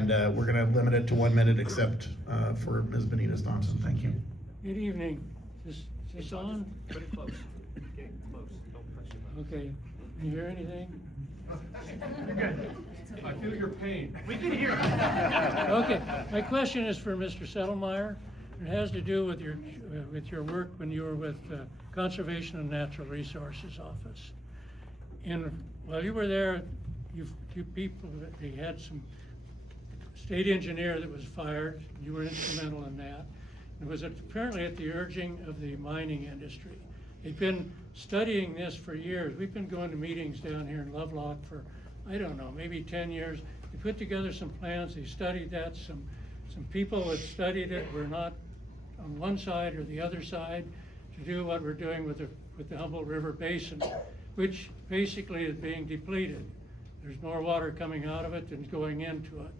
And we're gonna limit it to 1 minute except for Ms. Benitez Thompson. Thank you. Good evening. Is this on? Pretty close. Get close. Don't touch your mouth. Okay. Can you hear anything? You're good. I feel your pain. We can hear it. Okay. My question is for Mr. Settelmeyer. It has to do with your work when you were with Conservation and Natural Resources Office. And while you were there, you people, they had some state engineer that was fired. You were instrumental in that. It was apparently at the urging of the mining industry. They've been studying this for years. We've been going to meetings down here in Lovelock for, I don't know, maybe 10 years. They put together some plans, they studied that. Some people that studied it were not on one side or the other side to do what we're doing with the Humboldt River Basin, which basically is being depleted. There's more water coming out of it than going into it.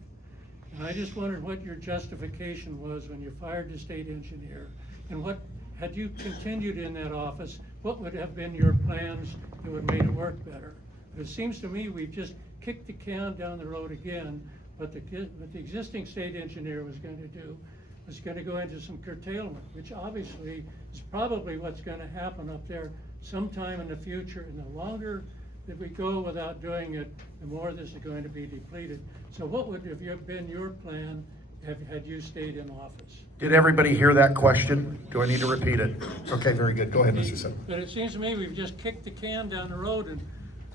And I just wondered what your justification was when you fired the state engineer, and what, had you continued in that office, what would have been your plans that would have made it work better? It seems to me we've just kicked the can down the road again. What the existing state engineer was going to do was going to go into some curtailment, which obviously is probably what's going to happen up there sometime in the future. And the longer that we go without doing it, the more this is going to be depleted. So what would have been your plan had you stayed in office? Did everybody hear that question? Do I need to repeat it? Okay, very good. Go ahead, Mr. Sen. But it seems to me we've just kicked the can down the road, and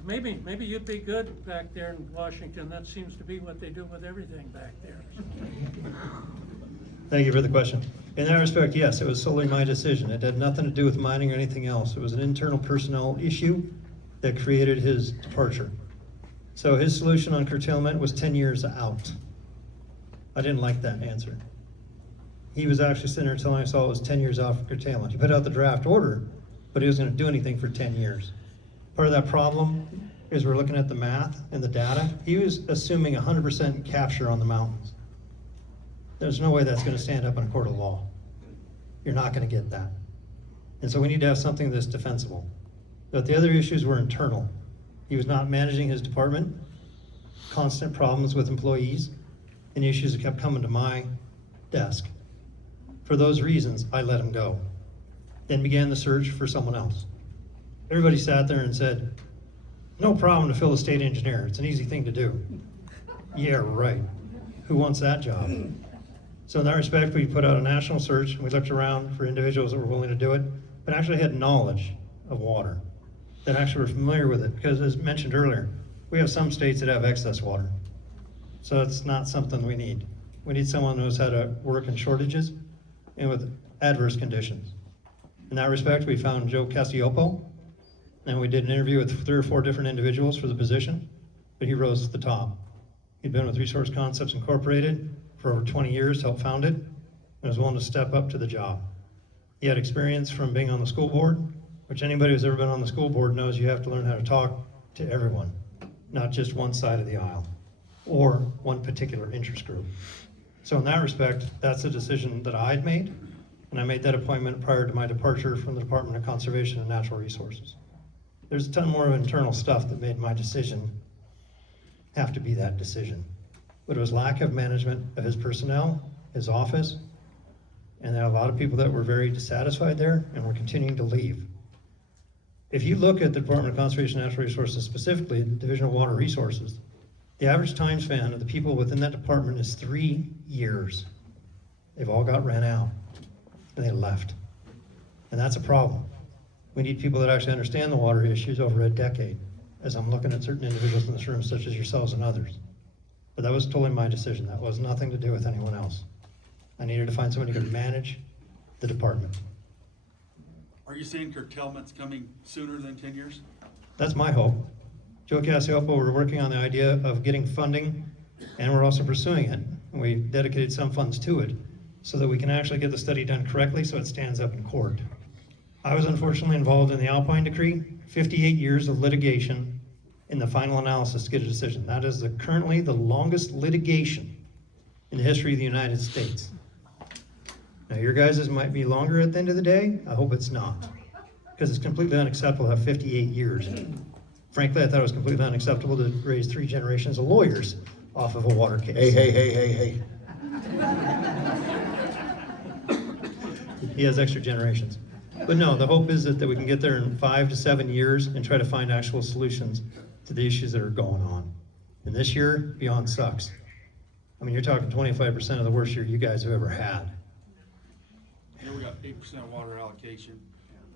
maybe you'd be good back there in Washington. That seems to be what they do with everything back there. Thank you for the question. In that respect, yes, it was solely my decision. It had nothing to do with mining or anything else. It was an internal personnel issue that created his departure. So his solution on curtailment was 10 years out. I didn't like that answer. He was actually sitting there telling us all it was 10 years out for curtailment. He put out the draft order, but he wasn't going to do anything for 10 years. Part of that problem is we're looking at the math and the data. He was assuming 100% capture on the mountains. There's no way that's going to stand up in a court of law. You're not going to get that. And so we need to have something that's defensible. But the other issues were internal. He was not managing his department, constant problems with employees, and issues that kept coming to my desk. For those reasons, I let him go. Then began the search for someone else. Everybody sat there and said, no problem to fill a state engineer. It's an easy thing to do. Yeah, right. Who wants that job? So in that respect, we put out a national search, and we looked around for individuals that were willing to do it, but actually had knowledge of water, that actually were familiar with it. Because as mentioned earlier, we have some states that have excess water. So it's not something we need. We need someone who knows how to work in shortages and with adverse conditions. In that respect, we found Joe Casiopo, and we did an interview with 3 or 4 different individuals for the position, but he rose to the top. He'd been with Resource Concepts Incorporated for over 20 years, helped found it, and was willing to step up to the job. He had experience from being on the school board, which anybody who's ever been on the school board knows you have to learn how to talk to everyone, not just one side of the aisle or one particular interest group. So in that respect, that's a decision that I'd made, and I made that appointment prior to my departure from the Department of Conservation and Natural Resources. There's a ton more of internal stuff that made my decision have to be that decision. But it was lack of management of his personnel, his office, and there are a lot of people that were very dissatisfied there and were continuing to leave. If you look at the Department of Conservation and Natural Resources, specifically the Division of Water Resources, the average time span of the people within that department is 3 years. They've all got ran out and they left. And that's a problem. We need people that actually understand the water issues over a decade, as I'm looking at certain individuals in this room, such as yourselves and others. But that was totally my decision. That was nothing to do with anyone else. I needed to find somebody who could manage the department. Are you saying curtailment's coming sooner than 10 years? That's my hope. Joe Casiopo, we're working on the idea of getting funding, and we're also pursuing it. And we've dedicated some funds to it so that we can actually get the study done correctly so it stands up in court. I was unfortunately involved in the Alpine Decree, 58 years of litigation in the final analysis to get a decision. That is currently the longest litigation in the history of the United States. Now your guys's might be longer at the end of the day. I hope it's not, because it's completely unacceptable to have 58 years. Frankly, I thought it was completely unacceptable to raise 3 generations of lawyers off of a water case. Hey. He has extra generations. But no, the hope is that we can get there in 5 to 7 years and try to find actual solutions to the issues that are going on. And this year, beyond sucks. I mean, you're talking 25% of the worst year you guys have ever had. Here we got 8% water allocation,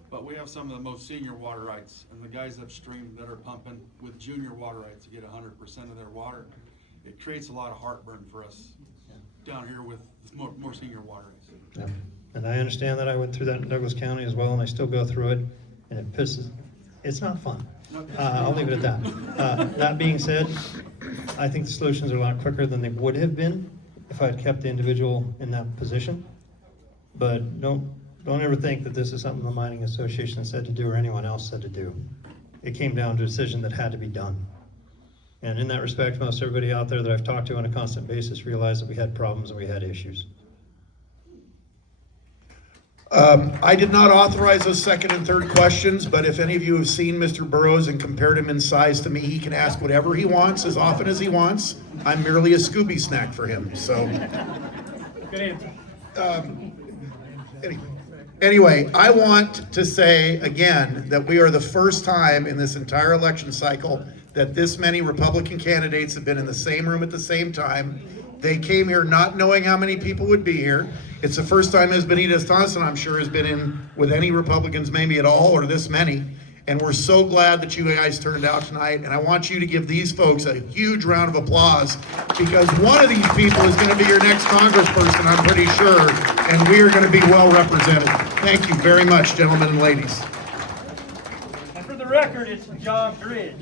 but we have some of the most senior water rights, and the guys upstream that are pumping with junior water rights to get 100% of their water. It creates a lot of heartburn for us down here with more senior water rights. Yeah. And I understand that. I went through that in Douglas County as well, and I still go through it, and it pisses. It's not fun. I'll leave it at that. That being said, I think the solutions are a lot quicker than they would have been if I had kept the individual in that position. But don't ever think that this is something the mining association said to do or anyone else said to do. It came down to a decision that had to be done. And in that respect, most everybody out there that I've talked to on a constant basis realized that we had problems and we had issues. I did not authorize those second and third questions, but if any of you have seen Mr. Burrows and compared him in size to me, he can ask whatever he wants as often as he wants. I'm merely a Scooby snack for him, so. Good answer. Anyway, I want to say again that we are the first time in this entire election cycle that this many Republican candidates have been in the same room at the same time. They came here not knowing how many people would be here. It's the first time Ms. Benitez Thompson, I'm sure, has been in with any Republicans maybe at all or this many. And we're so glad that you guys turned out tonight. And I want you to give these folks a huge round of applause because one of these people is going to be your next congressperson, I'm pretty sure. And we are going to be well represented. Thank you very much, gentlemen and ladies. And for the record, it's John Bridge.